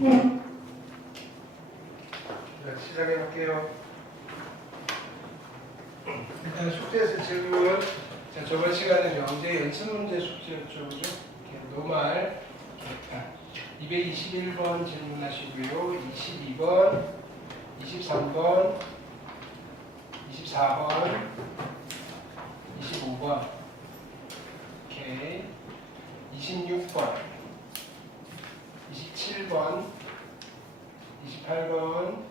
네. 자, 시작해 볼게요. 일단 숙제에서 질문. 자, 저번 시간은 영재 연습 문제 숙제였죠, 그죠? 노말 221번 질문하시고요. 22번, 23번, 24번, 25번, 오케이. 26번, 27번, 28번,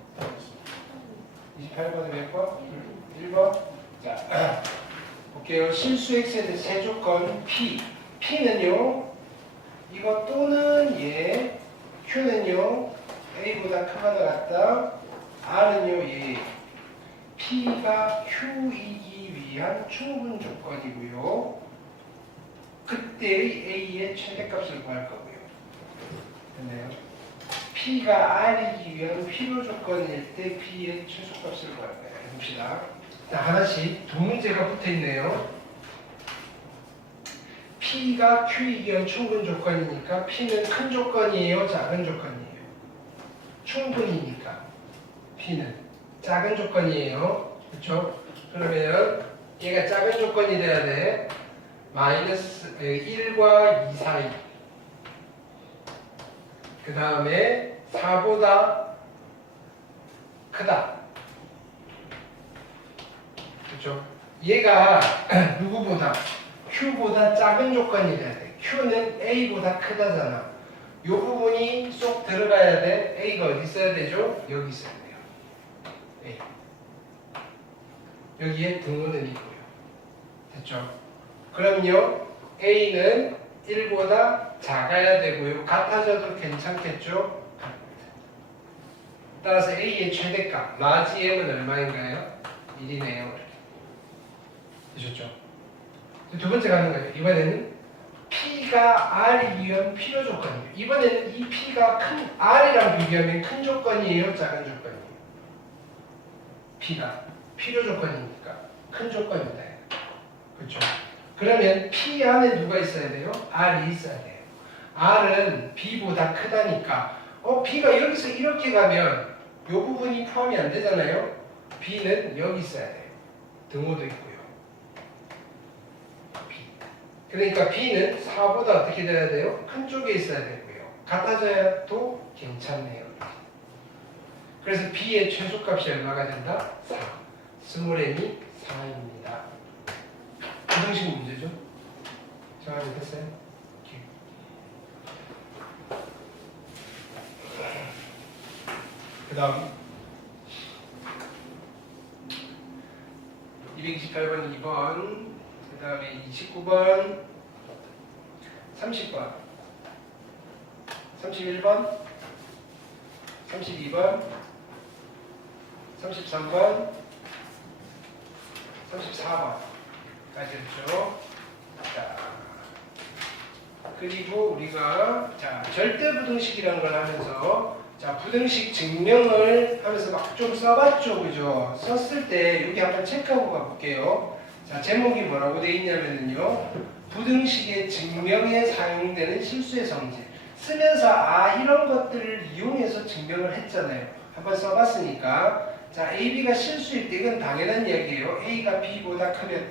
28번은 몇 번? 1번. 자, 볼게요. 실수 x에 대해서 세 조건 p. p는요, 이거 또는 얘, q는요, a보다 크거나 같다. r는요, 얘. p가 q이기 위한 충분 조건이고요. 그때의 a의 최대값을 구할 거고요. 됐나요? p가 r이기 위한 필요 조건일 때 p의 최소값을 구할 거예요. 봅시다. 자, 하나씩 두 문제가 붙어 있네요. p가 q이기 위한 충분 조건이니까 p는 큰 조건이에요, 작은 조건이에요? 충분이니까 p는 작은 조건이에요. 그렇죠? 그러면 얘가 작은 조건이 돼야 돼. 마이너스 1과 2 사이. 그 다음에 4보다 크다. 그렇죠? 얘가 누구보다? Q보다 작은 조건이 돼야 돼. Q는 A보다 크다잖아. 이 부분이 쏙 들어가야 돼. A가 어디 있어야 되죠? 여기 있어야 돼요. A. 여기에 등호는 있고요. 됐죠? 그럼요, A는 1보다 작아야 되고요. 같아져도 괜찮겠죠? 따라서 A의 최대값, 라지 M은 얼마인가요? 1이네요. 되셨죠? 두 번째 가는 거예요. 이번에는 P가 R이 위한 필요 조건이에요. 이번에는 이 P가 큰 R이랑 비교하면 큰 조건이에요? 작은 조건이에요? P가 필요 조건이니까 큰 조건이다. 그렇죠? 그러면 P 안에 누가 있어야 돼요? R이 있어야 돼요. R은 B보다 크다니까 B가 여기서 이렇게 가면 이 부분이 포함이 안 되잖아요. B는 여기 있어야 돼요. 등호도 있고요. B. 그러니까 B는 4보다 어떻게 돼야 돼요? 큰 쪽에 있어야 되고요. 같아져야도 괜찮네요. 그래서 B의 최소값이 얼마가 된다? 4. 스몰 m이 4입니다. 부등식 문제죠? 정확히 됐어요? 그 다음 228번 2번, 그 다음에 29번, 30번, 31번, 32번, 33번, 34번까지 했죠. 자, 그리고 우리가 절대부등식이라는 걸 하면서 부등식 증명을 하면서 막 좀 써봤죠, 그죠? 썼을 때 여기 한번 체크하고 가볼게요. 자, 제목이 뭐라고 돼 있냐면요, 부등식의 증명에 사용되는 실수의 성질. 쓰면서 이런 것들을 이용해서 증명을 했잖아요. 한번 써봤으니까. 자, A, B가 실수일 때 이건 당연한 이야기예요. A가 B보다 크면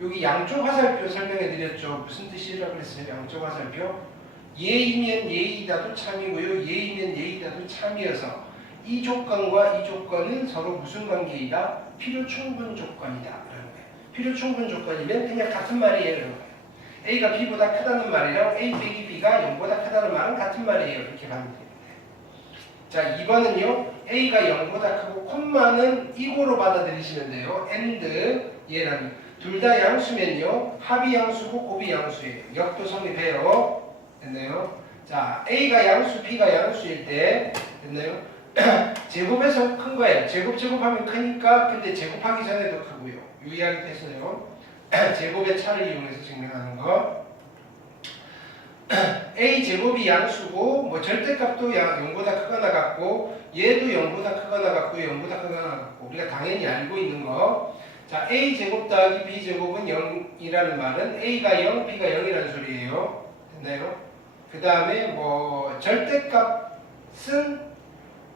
여기 양쪽 화살표 설명해 드렸죠. 무슨 뜻이라고 그랬어요? 양쪽 화살표? 예이면 예이다도 참이고요. 예이면 예이다도 참이어서 이 조건과 이 조건은 서로 무슨 관계이다? 필요 충분 조건이다. 라는 거예요. 필요 충분 조건이면 그냥 같은 말이에요. 이런 거예요. A가 B보다 크다는 말이랑 A 빼기 B가 0보다 크다는 말은 같은 말이에요. 이렇게 가면 됩니다. 자, 2번은요. A가 0보다 크고 콤마는 이고로 받아들이시면 돼요. and 얘라는 둘 다 양수면요. 합이 양수고 곱이 양수예요. 역도 성립해요. 됐나요? 자, A가 양수, B가 양수일 때 됐나요? 제곱에서 큰 거예요. 제곱하면 크니까 근데 제곱하기 전에도 크고요. 유의하기 됐어요. 제곱의 차를 이용해서 증명하는 거. A 제곱이 양수고 뭐 절대값도 0보다 크거나 같고 얘도 0보다 크거나 같고 0보다 크거나 같고 우리가 당연히 알고 있는 거. 자, A 제곱 더하기 B 제곱은 0이라는 말은 A가 0, B가 0이라는 소리예요. 됐나요? 그 다음에 뭐 절대값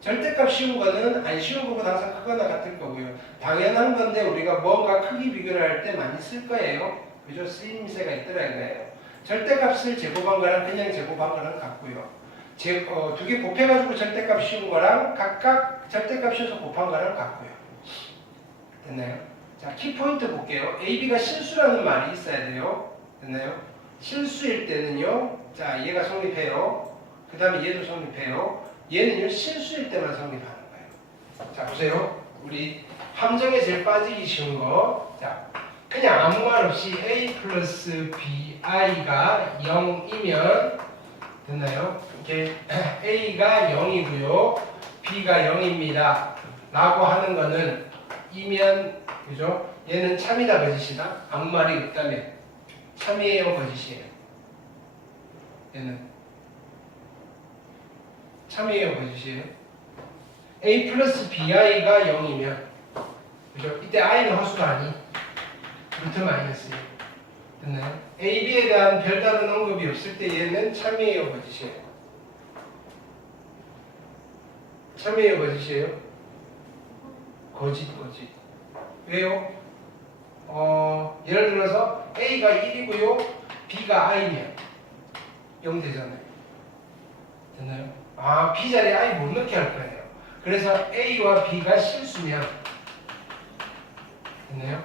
절대값 씌운 거는 안 씌운 거보다 항상 크거나 같을 거고요. 당연한 건데 우리가 뭔가 크기 비교를 할 때 많이 쓸 거예요. 그죠? 쓰임새가 있더라 이거예요. 절대값을 제곱한 거랑 그냥 제곱한 거랑 같고요. 두 개 곱해가지고 절대값 씌운 거랑 각각 절대값 씌워서 곱한 거랑 같고요. 됐나요? 자, 키포인트 볼게요. AB가 실수라는 말이 있어야 돼요. 됐나요? 실수일 때는요. 자, 얘가 성립해요. 그 다음에 얘도 성립해요. 얘는요. 실수일 때만 성립하는 거예요. 자, 보세요. 우리 함정에 제일 빠지기 쉬운 거. 자, 그냥 아무 말 없이 A 플러스 BI가 0이면 됐나요? 이렇게 A가 0이고요. B가 0입니다. 라고 하는 거는 이면 그죠? 얘는 참이다 거짓이다? 아무 말이 없다면 참이에요 거짓이에요? 얘는 참이에요 거짓이에요? A 플러스 BI가 0이면 그죠? 이때 I는 허수가 아니 루트 마이너스예요. 됐나요? AB에 대한 별다른 언급이 없을 때 얘는 참이에요 거짓이에요? 참이에요 거짓이에요? 거짓. 왜요? 예를 들어서 A가 1이고요. B가 I면 0 되잖아요. 됐나요? 아, B 자리에 I 못 넣게 할 거예요. 그래서 A와 B가 실수면 됐나요?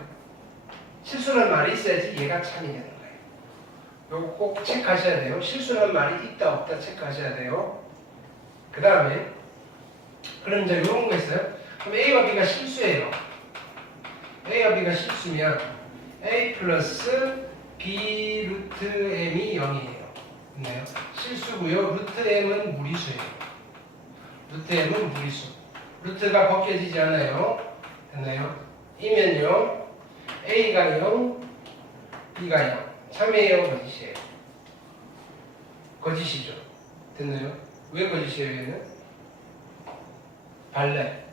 실수라는 말이 있어야지 얘가 참이 되는 거예요. 요거 꼭 체크하셔야 돼요. 실수라는 말이 있다 없다 체크하셔야 돼요. 그 다음에 그럼 이제 이런 거 있어요. 그럼 A와 B가 실수예요. A와 B가 실수면 A 플러스 B 루트 M이 0이에요. 됐나요? 실수고요. 루트 M은 무리수예요. 루트 M은 무리수. 루트가 벗겨지지 않아요. 됐나요? 이면요. A가 0, B가 0. 참이에요, 거짓이에요? 거짓이죠. 됐나요? 왜 거짓이에요, 얘는? 발레.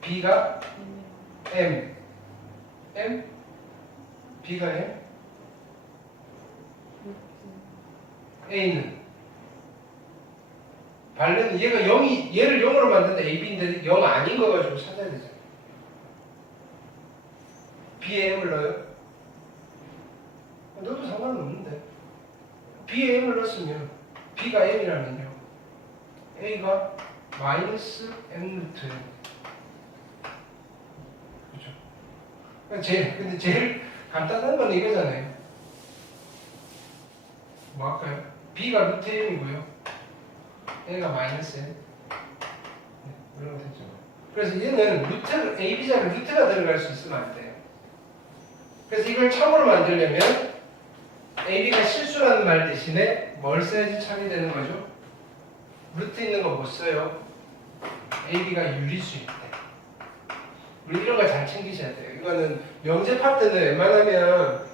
B가 M. M? B가 M? A는? 발레는 얘가 얘를 0으로 만든다 AB인데 0 아닌 거 가지고 찾아야 되잖아. B에 M을 넣어요? 넣어도 상관없는데. B에 M을 넣었으면 B가 M이라면요. A가 마이너스 M 루트 M. 근데 제일 간단한 건 이거잖아요. 뭐 할까요? B가 루트 M이고요. A가 마이너스 M. 이러면 되죠. 그래서 얘는 루트, AB자는 루트가 들어갈 수 있으면 안 돼요. 그래서 이걸 참으로 만들려면 AB가 실수라는 말 대신에 뭘 써야지 참이 되는 거죠? 루트 있는 거 못 써요. AB가 유리수일 때. 우리 이런 거 잘 챙기셔야 돼요. 이거는 명제 파트는 웬만하면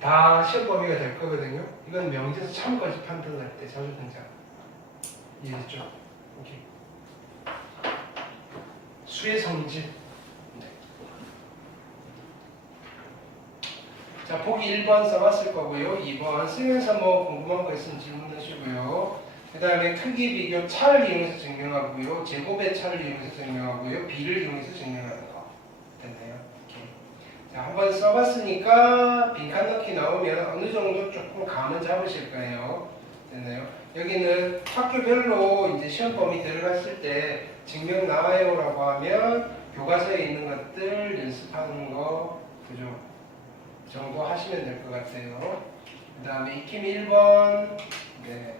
다 시험 범위가 될 거거든요. 이건 명제에서 참까지 판단할 때 자주 등장. 이해됐죠? 오케이. 수의 성질. 네. 자, 보기 1번 써봤을 거고요. 2번 쓰면서 뭐 궁금한 거 있으면 질문하시고요. 그 다음에 크기 비교 차를 이용해서 증명하고요. 제곱의 차를 이용해서 증명하고요. 비를 이용해서 증명하는 거. 됐나요? 오케이. 자, 한번 써봤으니까 빈칸 넣기 나오면 어느 정도 조금 감은 잡으실 거예요. 됐나요? 여기는 학교별로 이제 시험 범위 들어갔을 때 증명 나와요라고 하면 교과서에 있는 것들 연습하는 거 그죠? 정도 하시면 될 것 같아요. 그 다음에 익힘 1번 네,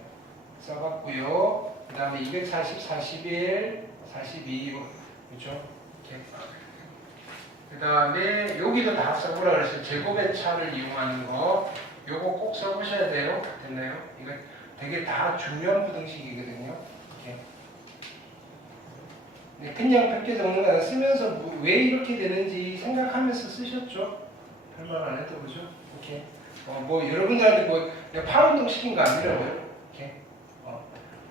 써봤고요. 그 다음에 240, 41, 42 그렇죠? 이렇게. 그 다음에 여기도 다 써보라 그랬어요. 제곱의 차를 이용하는 거 요거 꼭 써보셔야 돼요. 됐나요? 이거 되게 다 중요한 부등식이거든요. 이렇게. 네, 그냥 그렇게 적는 거 아니라 쓰면서 왜 이렇게 되는지 생각하면서 쓰셨죠? 별말 안 해도 그죠? 이렇게. 뭐 여러분들한테 뭐 팔 운동 시킨 거 아니라고요? 이렇게.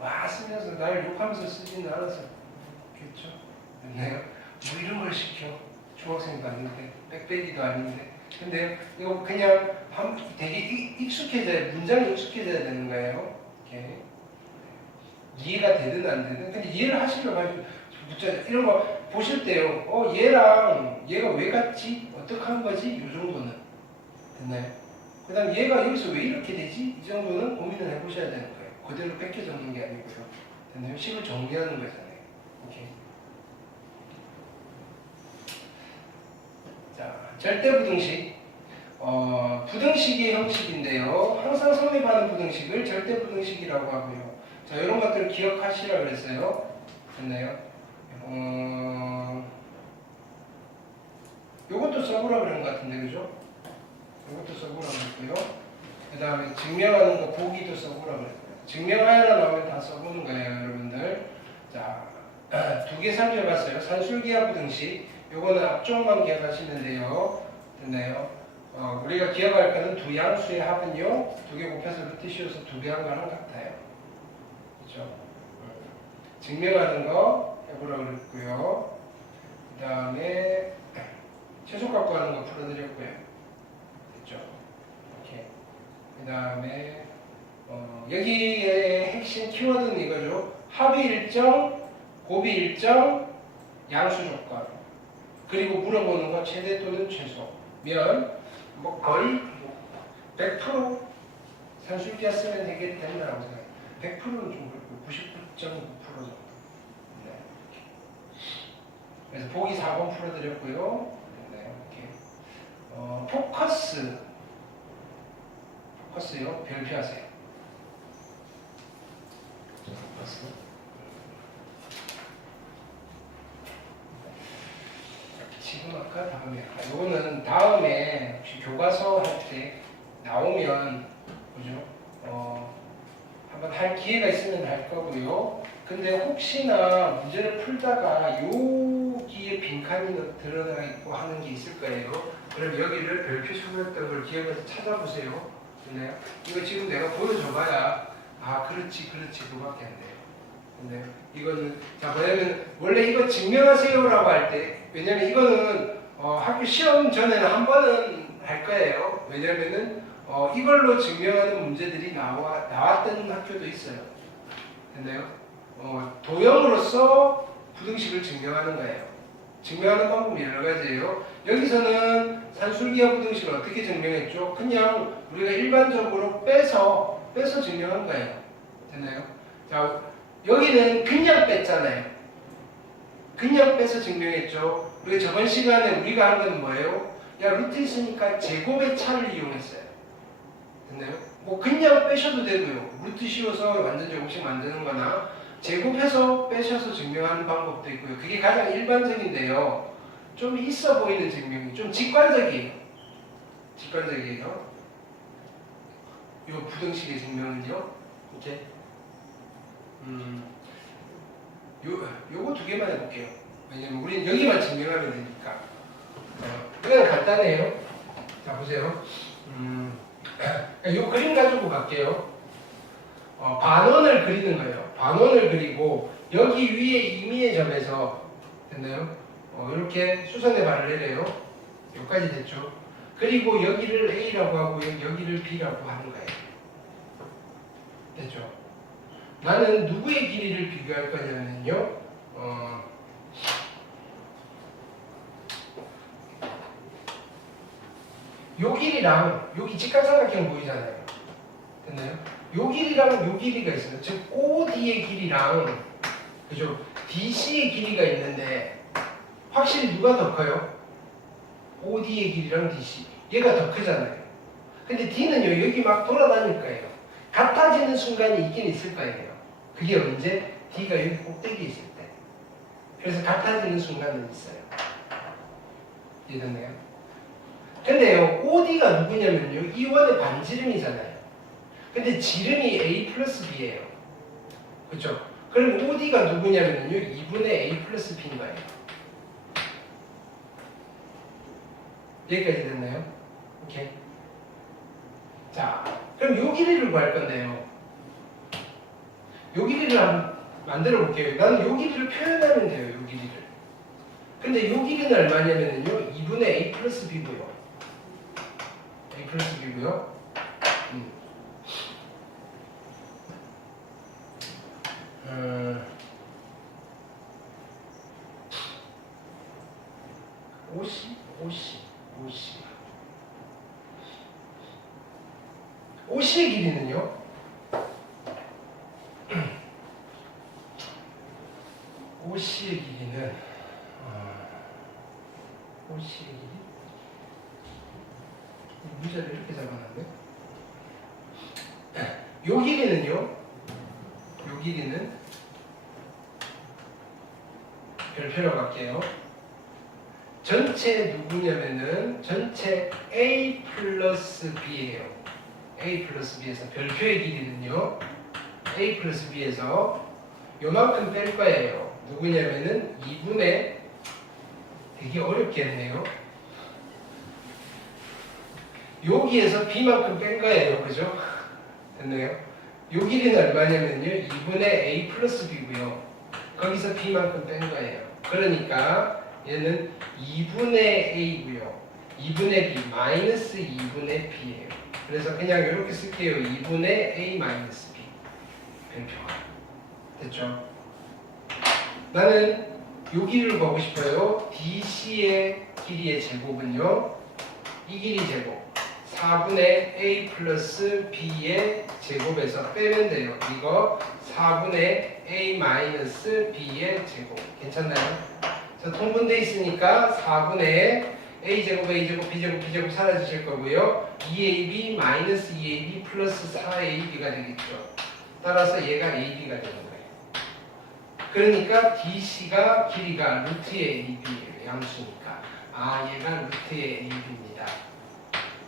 와 쓰면서 날 욕하면서 쓰지는 않아서. 그렇죠? 됐나요? 뭐 이런 걸 시켜. 중학생도 아닌데, 백배기도 아닌데, 근데 이거 그냥 되게 익숙해져야, 문장이 익숙해져야 되는 거예요. 이렇게. 이해가 되든 안 되든. 근데 이해를 하시려고 하시면, 이런 거 보실 때요. 얘랑 얘가 왜 같지? 어떻게 하는 거지? 이 정도는. 됐나요? 그 다음 얘가 여기서 왜 이렇게 되지? 이 정도는 고민을 해보셔야 되는 거예요. 그대로 뺏겨 적는 게 아니고요. 됐나요? 식을 정리하는 거잖아요. 오케이. 자, 절대부등식. 부등식의 형식인데요. 항상 성립하는 부등식을 절대부등식이라고 하고요. 자, 이런 것들을 기억하시라 그랬어요. 됐나요? 요것도 써보라 그런 것 같은데, 그죠? 요것도 써보라 그랬고요. 그 다음에 증명하는 거 보기도 써보라 그랬어요. 증명하여라 나오면 다 써보는 거예요, 여러분들. 자, 두 개 살펴봤어요. 산술기하 부등식. 요거는 앞쪽만 기억하시면 돼요. 됐나요? 우리가 기억할 거는 두 양수의 합은요, 두 개 곱해서 루트 씌워서 두 배 한 거랑 같아요. 그렇죠? 증명하는 거 해보라 그랬고요. 그 다음에 최소값 구하는 거 풀어드렸고요. 됐죠? 이렇게. 그 다음에 여기에 핵심 키워드는 이거죠. 합의 일정, 곱이 일정, 양수 조건. 그리고 물어보는 거 최대 또는 최소면 뭐 거의 100% 산술기하 쓰면 된다고 생각해요. 100%는 좀 그렇고 99.9% 정도. 네. 그래서 보기 4번 풀어드렸고요. 네, 이렇게. 포커스요. 별표하세요. 포커스. 지금 아까 다음에 이거는 다음에 혹시 교과서 할 때 나오면 그죠? 한번 할 기회가 있으면 할 거고요. 근데 혹시나 문제를 풀다가 여기에 빈칸이 드러나 있고 하는 게 있을 거예요. 그럼 여기를 별표 쳐놨던 걸 기억해서 찾아보세요. 됐나요? 이거 지금 내가 보여줘봐야 그렇지 그거밖에 안 돼요. 근데 이거는 자 뭐냐면 원래 이거 증명하세요라고 할 때 왜냐면 이거는 학교 시험 전에는 한 번은 할 거예요. 왜냐면은 이걸로 증명하는 문제들이 나왔던 학교도 있어요. 됐나요? 도형으로서 부등식을 증명하는 거예요. 증명하는 방법이 여러 가지예요. 여기서는 산술기하 부등식을 어떻게 증명했죠? 그냥 우리가 일반적으로 빼서 증명한 거예요. 됐나요? 자, 여기는 그냥 뺐잖아요. 그냥 빼서 증명했죠. 우리가 저번 시간에 우리가 한 건 뭐예요? 야, 루트 있으니까 제곱의 차를 이용했어요. 됐나요? 뭐 그냥 빼셔도 되고요. 루트 씌워서 완전 제곱식 만드는 거나 제곱해서 빼셔서 증명하는 방법도 있고요. 그게 가장 일반적인데요. 좀 있어 보이는 증명이 좀 직관적이에요. 이 부등식의 증명은요. 이렇게 요거 두 개만 해볼게요. 왜냐면 우리는 여기만 증명하면 되니까. 이건 간단해요. 자 보세요. 요 그림 가지고 갈게요. 반원을 그리는 거예요. 반원을 그리고 여기 위에 임의의 점에서 됐나요? 이렇게 수선의 발을 내려요. 여기까지 됐죠. 그리고 여기를 A라고 하고 여기를 B라고 하는 거예요. 됐죠? 나는 누구의 길이를 비교할 거냐면요. 요 길이랑 여기 직각삼각형 보이잖아요. 됐나요? 요 길이랑 요 길이가 있어요. 즉 OD의 길이랑 그죠? DC의 길이가 있는데 확실히 누가 더 커요? OD의 길이랑 DC. 얘가 더 크잖아요. 근데 D는요 여기 막 돌아다닐 거예요. 같아지는 순간이 있긴 있을 거예요. 그게 언제? D가 여기 꼭대기에 있을 때. 그래서 같아지는 순간은 있어요. 이해됐나요? 근데요, OD가 누구냐면요, 이 원의 반지름이잖아요. 근데 지름이 A 플러스 B예요. 그렇죠? 그럼 OD가 누구냐면요, 2분의 A 플러스 B인 거예요. 여기까지 됐나요? 오케이. 자, 그럼 요 길이를 구할 건데요. 요 길이를 한번 만들어 볼게요. 나는 요 길이를 표현하면 돼요, 요 길이를. 근데 요 길이는 얼마냐면요, 2분의 A 플러스 B고요. a 플러스 b고요. 50의 길이는요? OC의 길이는 OC의 길이? 문자를 이렇게 잡아놨네. 요 길이는요? 요 길이는 별표로 갈게요. 전체 누구냐면은 전체 A 플러스 B예요. A 플러스 B에서 별표의 길이는요. A 플러스 B에서 요만큼 뺄 거예요. 누구냐면은 2분의 되게 어렵게 했네요. 여기에서 B만큼 뺀 거예요. 그죠? 됐네요. 요 길이는 얼마냐면요. 2분의 A 플러스 B고요. 거기서 B만큼 뺀 거예요. 그러니까 얘는 2분의 A고요. 2분의 B 마이너스 2분의 B예요. 그래서 그냥 이렇게 쓸게요. 2분의 A 마이너스 B. 별표가. 됐죠? 나는 요 길이를 보고 싶어요. DC의 길이의 제곱은요. 이 길이 제곱. 4분의 A 플러스 B의 제곱에서 빼면 돼요. 이거 4분의 A 마이너스 B의 제곱. 괜찮나요? 자, 통분돼 있으니까 4분의 A 제곱, A 제곱, B 제곱, B 제곱 사라지실 거고요. 2AB 마이너스 2AB 플러스 4AB가 되겠죠. 따라서 얘가 AB가 되는 거예요. 그러니까 DC가 길이가 루트의 AB예요. 양수니까. 아, 얘가 루트의 AB입니다.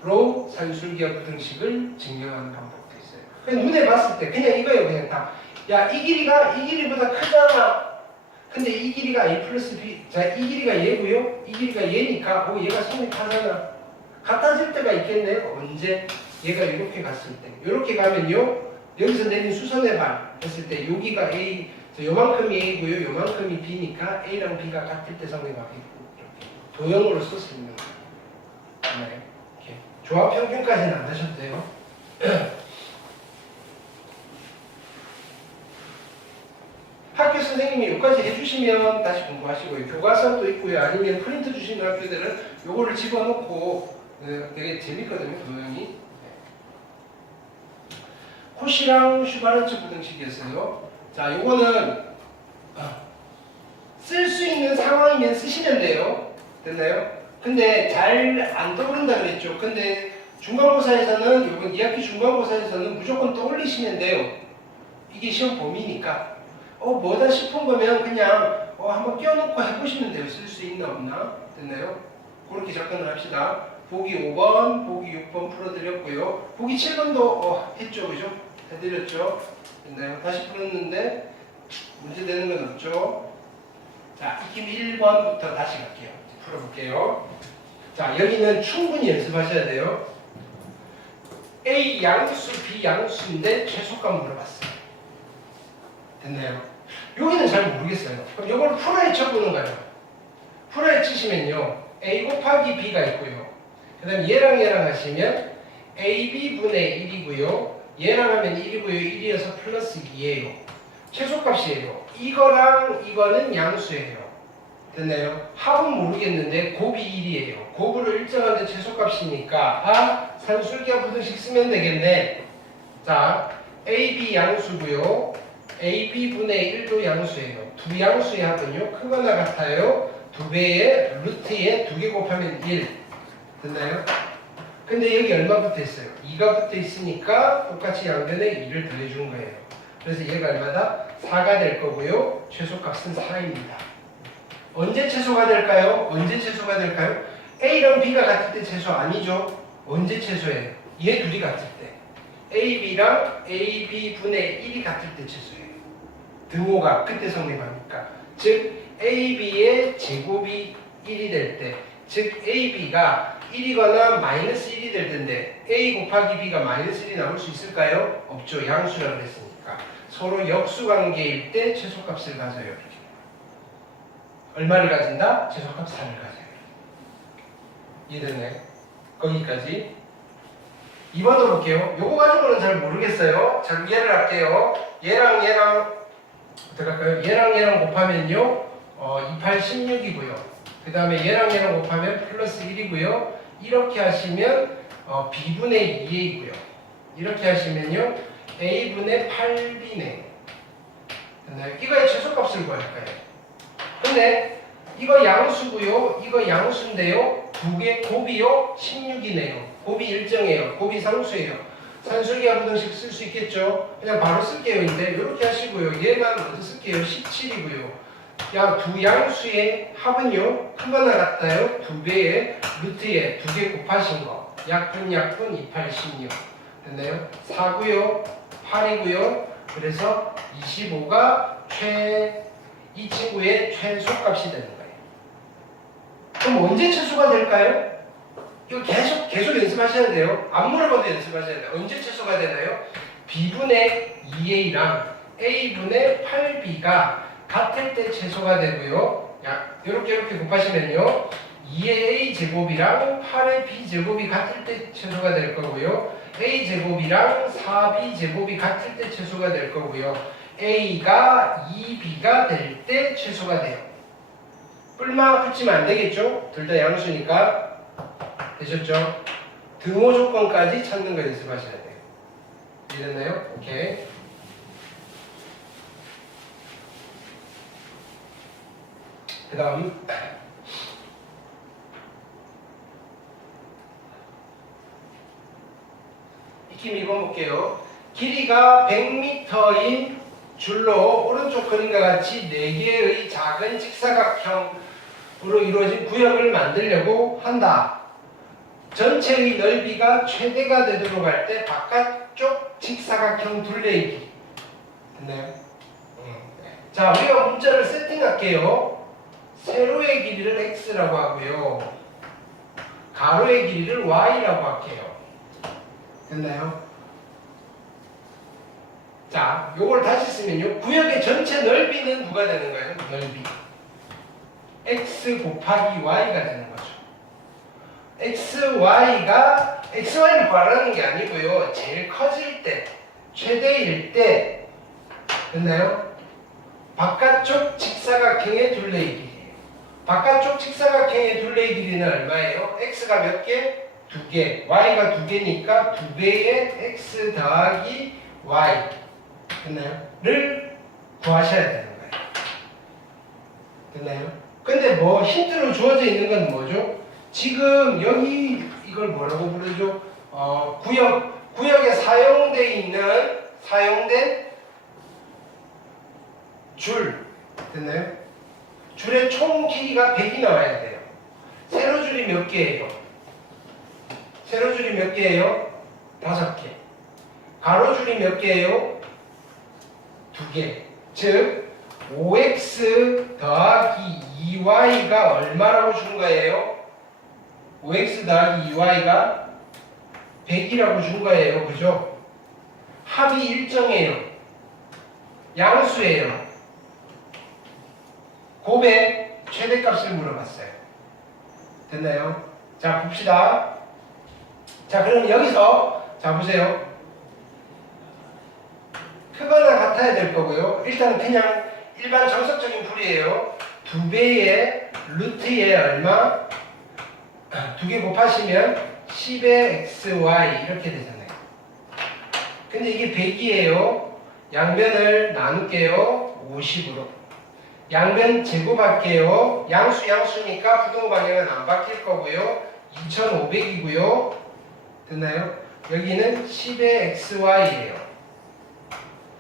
로 산술기하 부등식을 증명하는 방법도 있어요. 그냥 눈에 봤을 때 그냥 이거예요. 그냥 다. 야, 이 길이가 이 길이보다 크잖아. 근데 이 길이가 A 플러스 B. 자, 이 길이가 얘고요. 이 길이가 얘니까 얘가 성립하잖아. 같아질 때가 있겠네요. 언제? 얘가 이렇게 갔을 때. 이렇게 가면요. 여기서 내린 수선의 발 했을 때 여기가 A, 요만큼이 A고요. 요만큼이 B니까 A랑 B가 같을 때 성립하겠고 이렇게 도형으로 쓸 있는 거예요. 네. 이렇게. 조합 평균까지는 안 하셔도 돼요. 학교 선생님이 여기까지 해주시면 다시 공부하시고요. 교과서도 있고요. 아니면 프린트 주시는 학교들은 요거를 집어넣고 되게 재밌거든요. 도형이. 코시랑 슈바르츠 부등식이었어요. 자, 요거는 쓸 수 있는 상황이면 쓰시면 돼요. 됐나요? 근데 잘 안 떠오른다 그랬죠. 근데 중간고사에서는 요번 2학기 중간고사에서는 무조건 떠올리시면 돼요. 이게 시험 범위니까. 뭐다 싶은 거면 그냥 한번 끼워놓고 해보시면 돼요. 쓸 수 있나 없나. 됐나요? 그렇게 접근을 합시다. 보기 5번, 보기 6번 풀어드렸고요. 보기 7번도 했죠. 그죠? 해드렸죠? 됐나요? 다시 풀었는데 문제되는 건 없죠? 자, 익힘 1번부터 다시 갈게요. 풀어볼게요. 자, 여기는 충분히 연습하셔야 돼요. A 양수, B 양수인데 최소값 물어봤어요. 됐나요? 여기는 잘 모르겠어요. 그럼 이걸 풀어에 쳐보는 거예요. 풀어에 치시면요. A 곱하기 B가 있고요. 그 다음 얘랑 하시면 AB분의 1이고요. 얘랑 하면 1이고요. 1이어서 플러스 2예요. 최소값이에요. 이거랑 이거는 양수예요. 됐나요? 합은 모르겠는데 곱이 1이에요. 곱으로 일정한데 최소값이니까 산술기하 부등식 쓰면 되겠네. 자, AB 양수고요. AB분의 1도 양수예요. 두 양수의 합은요. 크거나 같아요. 두 배의 루트에 2개 곱하면 1. 됐나요? 근데 여기 얼마 붙어 있어요? 2가 붙어 있으니까 똑같이 양변에 2를 더해준 거예요. 그래서 얘가 얼마다? 4가 될 거고요. 최소값은 4입니다. 언제 최소가 될까요? 언제 최소가 될까요? A랑 B가 같을 때 최소 아니죠? 언제 최소예요? 얘 둘이 같을 때. AB랑 AB분의 1이 같을 때 최소예요. 등호가 그때 성립하니까. 즉 AB의 제곱이 1이 될 때, 즉 AB가 1이거나 마이너스 1이 될 텐데 A 곱하기 B가 마이너스 1이 나올 수 있을까요? 없죠. 양수라고 했으니까. 서로 역수관계일 때 최소값을 가져요. 이렇게. 얼마를 가진다? 최소값 4를 가져요. 이해됐나요? 거기까지. 2번도 볼게요. 요거 가지고는 잘 모르겠어요. 자, 예를 할게요. 얘랑 어떡할까요? 얘랑 곱하면요 28, 16이고요. 그 다음에 얘랑 곱하면 플러스 1이고요. 이렇게 하시면 b분의 2a이고요. 이렇게 하시면요 a분의 8b네. 이거의 최소값을 구할 거예요. 근데 이거 양수고요. 이거 양수인데요. 두 개 곱이요 16이네요. 곱이 일정해요. 곱이 상수예요. 산술기하 부등식 쓸 수 있겠죠? 그냥 바로 쓸게요. 이제 이렇게 하시고요. 얘만 먼저 쓸게요. 17이고요. 두 양수의 합은요. 크거나 같아요. 두 배의 루트에 두 개 곱하신 거. 약분 28, 16. 됐나요? 4고요. 8이고요. 그래서 25가 이 친구의 최소값이 되는 거예요. 그럼 언제 최소가 될까요? 이거 계속 연습하셔야 돼요. 안 물어봐도 연습하셔야 돼요. 언제 최소가 되나요? b분의 2a랑 a분의 8b가 같을 때 최소가 되고요. 이렇게 곱하시면요. 2의 a제곱이랑 8의 b제곱이 같을 때 최소가 될 거고요. a제곱이랑 4b제곱이 같을 때 최소가 될 거고요. a가 2b가 될 때 최소가 돼요. 뿔만 붙이면 안 되겠죠? 둘 다 양수니까. 되셨죠? 등호 조건까지 찾는 거 연습하셔야 돼요. 이해됐나요? 오케이. 그 다음 익힘 2번 볼게요. 길이가 100m인 줄로 오른쪽 그림과 같이 4개의 작은 직사각형으로 이루어진 구역을 만들려고 한다. 전체의 넓이가 최대가 되도록 할 때 바깥쪽 직사각형 둘레의 길이. 됐나요? 자, 우리가 문자를 세팅할게요. 세로의 길이를 x라고 하고요. 가로의 길이를 y라고 할게요. 됐나요? 자, 요걸 다시 쓰면요. 구역의 전체 넓이는 누가 되는 거예요? 넓이. x 곱하기 y가 되는 거죠. xy를 구하라는 게 아니고요. 제일 커질 때, 최대일 때, 됐나요? 바깥쪽 직사각형의 둘레의 길이에요. 바깥쪽 직사각형의 둘레의 길이는 얼마예요? x가 몇 개? 2개. y가 2개니까 2배의 x 더하기 y. 됐나요? 를 구하셔야 되는 거예요. 됐나요? 근데 힌트로 주어져 있는 건 뭐죠? 지금 여기 이걸 뭐라고 부르죠? 구역에 사용된 줄. 됐나요? 줄의 총 길이가 100이 나와야 돼요. 세로줄이 몇 개예요? 세로줄이 몇 개예요? 5개. 가로줄이 몇 개예요? 2개. 즉 5x 더하기 2y가 얼마라고 준 거예요? 5x 더하기 2y가 100이라고 준 거예요. 그죠? 합이 일정해요. 양수예요. 곱의 최대값을 물어봤어요. 됐나요? 자, 봅시다. 자, 그럼 여기서 자, 보세요. 크거나 같아야 될 거고요. 일단 그냥 일반 정석적인 풀이에요. 2배의 루트에 얼마? 2개 곱하시면 10의 xy 이렇게 되잖아요. 근데 이게 100이에요. 양변을 나눌게요. 50으로. 양변 제곱할게요. 양수니까 부등호 방향은 안 바뀔 거고요. 2500이고요. 됐나요? 여기는 10의 xy예요.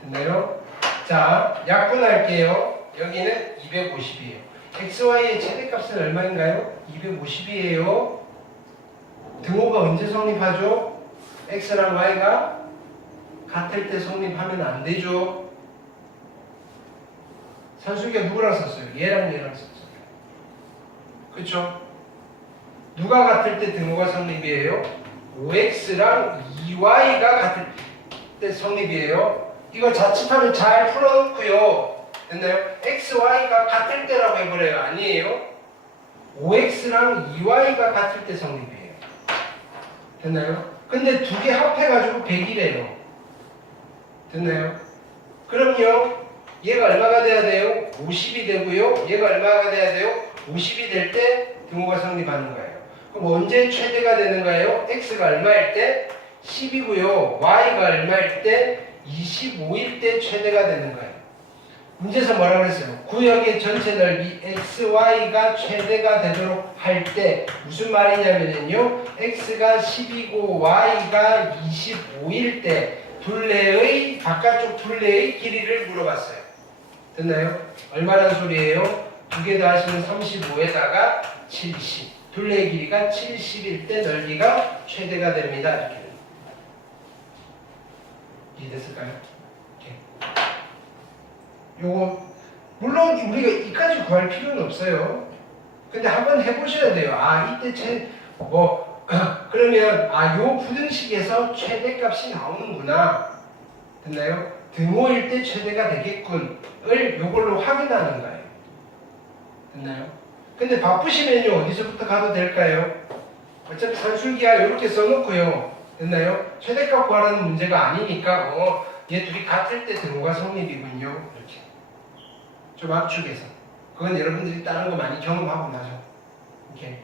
됐나요? 자, 약분할게요. 여기는 250이에요. xy의 최대값은 얼마인가요? 250이에요. 등호가 언제 성립하죠? x랑 y가 같을 때 성립하면 안 되죠. 산술기가 누구랑 썼어요? 얘랑 썼어요. 그쵸? 누가 같을 때 등호가 성립이에요? 5x랑 2y가 같을 때 성립이에요. 이거 자칫하면 잘 풀어놓고요. 됐나요? x, y가 같을 때라고 해버려요. 아니에요. 5x랑 2y가 같을 때 성립이에요. 됐나요? 근데 두 개 합해가지고 100이래요. 됐나요? 그럼요. 얘가 얼마가 돼야 돼요? 50이 되고요. 얘가 얼마가 돼야 돼요? 50이 될 때 등호가 성립하는 거예요. 그럼 언제 최대가 되는 거예요? x가 얼마일 때? 10이고요. y가 얼마일 때? 25일 때 최대가 되는 거예요. 문제에서 뭐라고 그랬어요? 구역의 전체 넓이 xy가 최대가 되도록 할 때 무슨 말이냐면요, x가 10이고 y가 25일 때 둘레의 바깥쪽 둘레의 길이를 물어봤어요. 됐나요? 얼마란 소리예요? 두 개 다 하시면 35에다가 70. 둘레의 길이가 70일 때 넓이가 최대가 됩니다. 이렇게. 이해됐을까요? 이렇게. 요거 물론 우리가 이까지 구할 필요는 없어요. 근데 한번 해보셔야 돼요. 아, 이때 그러면 요 부등식에서 최대값이 나오는구나. 됐나요? 등호일 때 최대가 되겠군을 요걸로 확인하는 거예요. 됐나요? 근데 바쁘시면요, 어디서부터 가도 될까요? 어차피 산술기하 이렇게 써놓고요. 됐나요? 최대값 구하라는 문제가 아니니까 얘 둘이 같을 때 등호가 성립이군요. 이렇게 좀 압축해서. 그건 여러분들이 다른 거 많이 경험하고 나죠. 이렇게.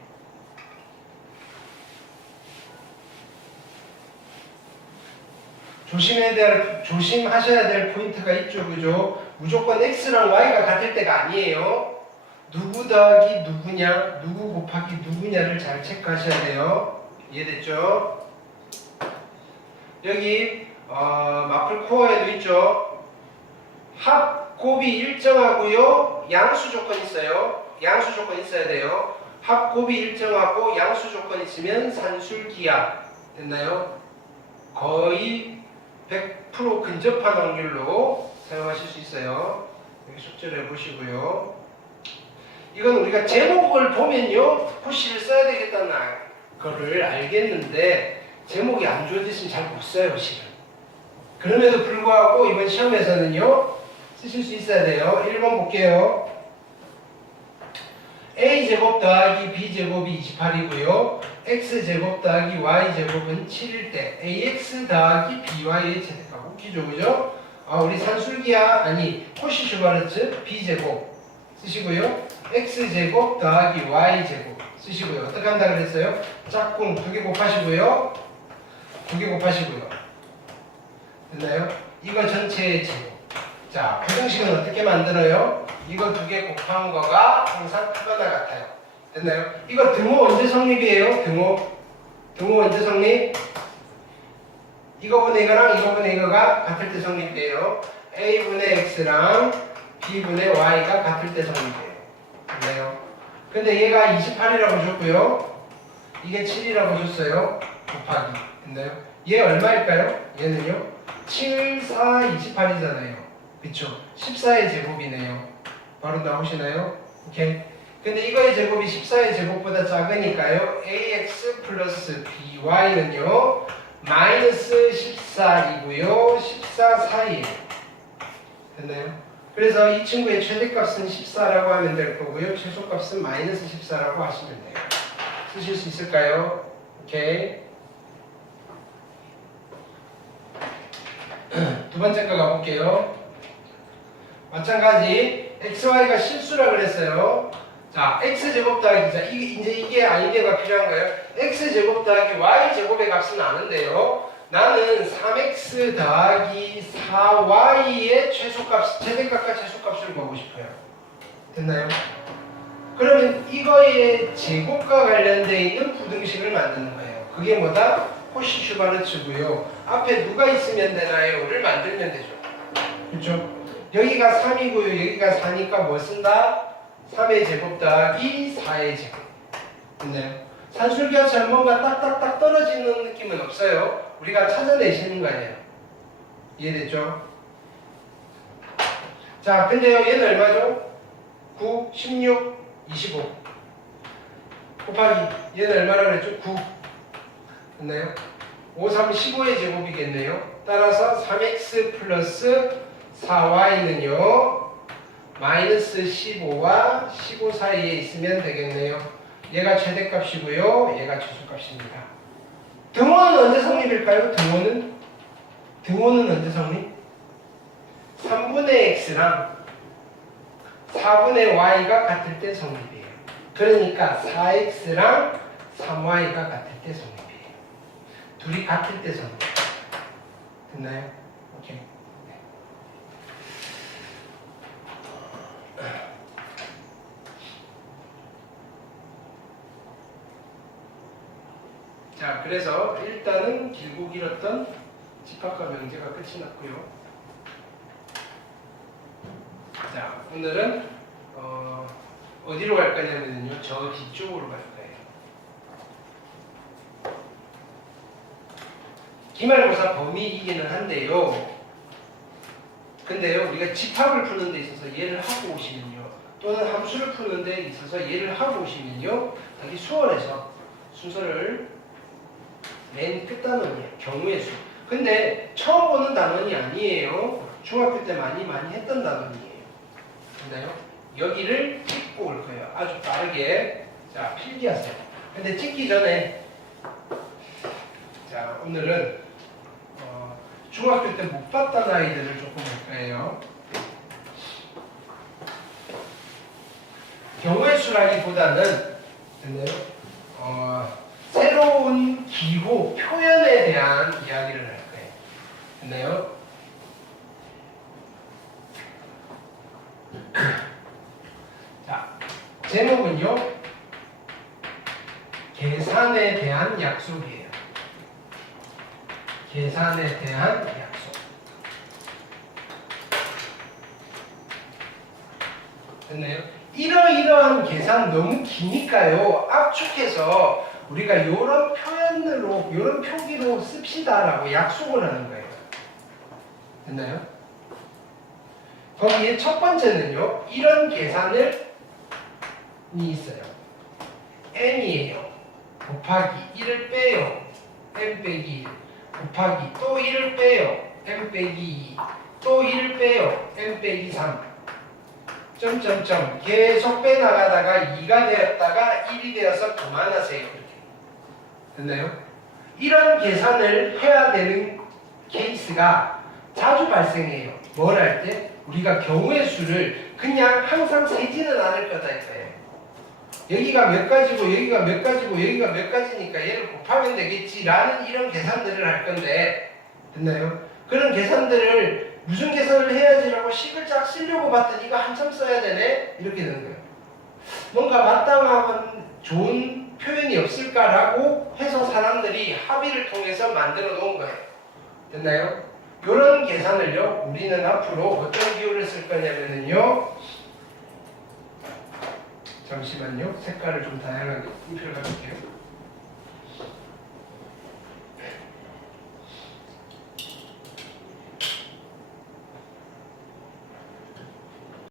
조심하셔야 될 포인트가 있죠, 그죠? 무조건 x랑 y가 같을 때가 아니에요. 누구 더하기 누구냐, 누구 곱하기 누구냐를 잘 체크하셔야 돼요. 이해됐죠? 여기 마플 코어에도 있죠. 합 곱이 일정하고요, 양수 조건 있어요. 양수 조건 있어야 돼요. 합 곱이 일정하고 양수 조건 있으면 산술기하. 됐나요? 거의 100% 근접한 확률로 사용하실 수 있어요. 여기 숙제를 해보시고요. 이건 우리가 제목을 보면요, 호시를 써야 되겠다는 거를 알겠는데 제목이 안 주어졌으면 잘 못 써요, 실은. 그럼에도 불구하고 이번 시험에서는요, 쓰실 수 있어야 돼요. 1번 볼게요. a제곱 더하기 b제곱이 28이고요. x제곱 더하기 y제곱은 7일 때 ax 더하기 by의 최대값. 웃기죠, 그죠? 우리 산술기하, 코시-슈바르츠 b제곱 쓰시고요. x제곱 더하기 y제곱 쓰시고요. 어떻게 한다 그랬어요? 짝꿍 두 개 곱하시고요. 두 개 곱하시고요. 됐나요? 이거 전체의 제곱. 자, 부등식은 어떻게 만들어요? 이거 두 개 곱한 거가 항상 크거나 같아요. 됐나요? 이거 등호 언제 성립이에요? 등호 언제 성립? 이거분의 이거랑 이거분의 이거가 같을 때 성립돼요. a분의 x랑 b분의 y가 같을 때 성립돼요. 됐나요? 근데 얘가 28이라고 줬고요. 이게 7이라고 줬어요. 곱하기. 됐나요? 얘 얼마일까요? 얘는요? 7, 4, 28이잖아요. 그쵸? 14의 제곱이네요. 바로 나오시나요? 오케이. 근데 이거의 제곱이 14의 제곱보다 작으니까요. ax 플러스 by는요. 마이너스 14이고요. 14 사이에. 됐나요? 그래서 이 친구의 최대값은 14라고 하면 될 거고요. 최소값은 마이너스 14라고 하시면 돼요. 쓰실 수 있을까요? 오케이. 두 번째 거 가볼게요. 마찬가지 xy가 실수라 그랬어요. 자, x제곱 더하기, 이게 아이디어가 필요한 거예요. x제곱 더하기 y제곱의 값은 아는데요. 나는 3x 더하기 4y의 최대값과 최소값을 구하고 싶어요. 됐나요? 그러면 이거의 제곱과 관련되어 있는 부등식을 만드는 거예요. 그게 뭐다? 코시-슈바르츠고요. 앞에 누가 있으면 되나요?를 만들면 되죠. 그렇죠? 여기가 3이고요. 여기가 4니까 뭐 쓴다? 3의 제곱 더하기 4의 제곱. 됐나요? 산술기하처럼 뭔가 딱딱딱 떨어지는 느낌은 없어요. 우리가 찾아내시는 거예요. 이해됐죠? 자, 근데요, 얘는 얼마죠? 9, 16, 25. 곱하기, 얘는 얼마라고 그랬죠? 9. 됐나요? 5, 3, 15의 제곱이겠네요. 따라서 3x 플러스 4y는요, 마이너스 15와 15 사이에 있으면 되겠네요. 얘가 최대값이고요, 얘가 최소값입니다. 등호는 언제 성립일까요? 등호는 언제 성립? 3분의 x랑 4분의 y가 같을 때 성립이에요. 그러니까 4x랑 3y가 같을 때 성립이에요. 둘이 같을 때 성립. 됐나요? 오케이. 자, 그래서 일단은 길고 길었던 집합과 명제가 끝이 났고요. 자, 오늘은 어디로 갈 거냐면요, 저 뒤쪽으로 갈 거예요. 기말고사 범위이기는 한데요. 근데요, 우리가 집합을 푸는 데 있어서 얘를 하고 오시면요, 또는 함수를 푸는 데 있어서 얘를 하고 오시면요, 여기 수원에서 순서를 맨 끝단원이에요. 경우의 수. 근데 처음 보는 단원이 아니에요. 중학교 때 많이 했던 단원이에요. 됐나요? 여기를 찍고 올 거예요. 아주 빠르게. 자, 필기하세요. 근데 찍기 전에, 자, 오늘은 중학교 때 못 봤던 아이들을 조금 볼 거예요. 경우의 수라기보다는, 됐나요? 새로운 기호, 표현에 대한 이야기를 할 거예요. 됐나요? 자, 제목은요, 계산에 대한 약속이에요. 계산에 대한 약속. 됐나요? 이러이러한 계산 너무 기니까요, 압축해서 우리가 이런 표현으로, 이런 표기로 씁시다라고 약속을 하는 거예요. 됐나요? 거기에 첫 번째는요, 이런 계산이 있어요. n이에요. 곱하기 1을 빼요. n 빼기 1. 곱하기 또 1을 빼요. n 빼기 2. 또 1을 빼요. n 빼기 3. 점점점 계속 빼나가다가 2가 되었다가 1이 되어서 그만하세요. 이렇게. 됐나요? 이런 계산을 해야 되는 케이스가 자주 발생해요. 뭘 할 때? 우리가 경우의 수를 그냥 항상 세지는 않을 거다 이거예요. 여기가 몇 가지고 여기가 몇 가지고 여기가 몇 가지니까 얘를 곱하면 되겠지라는 이런 계산들을 할 건데, 됐나요? 그런 계산들을 무슨 계산을 해야지라고 식을 쫙 쓰려고 봤더니 이거 한참 써야 되네? 이렇게 되는 거예요. 뭔가 마땅한 좋은 표현이 없을까라고 해서 사람들이 합의를 통해서 만들어 놓은 거예요. 됐나요? 이런 계산을요, 우리는 앞으로 어떤 기호를 쓸 거냐면요, 잠시만요, 색깔을 좀 다양하게 입혀볼게요.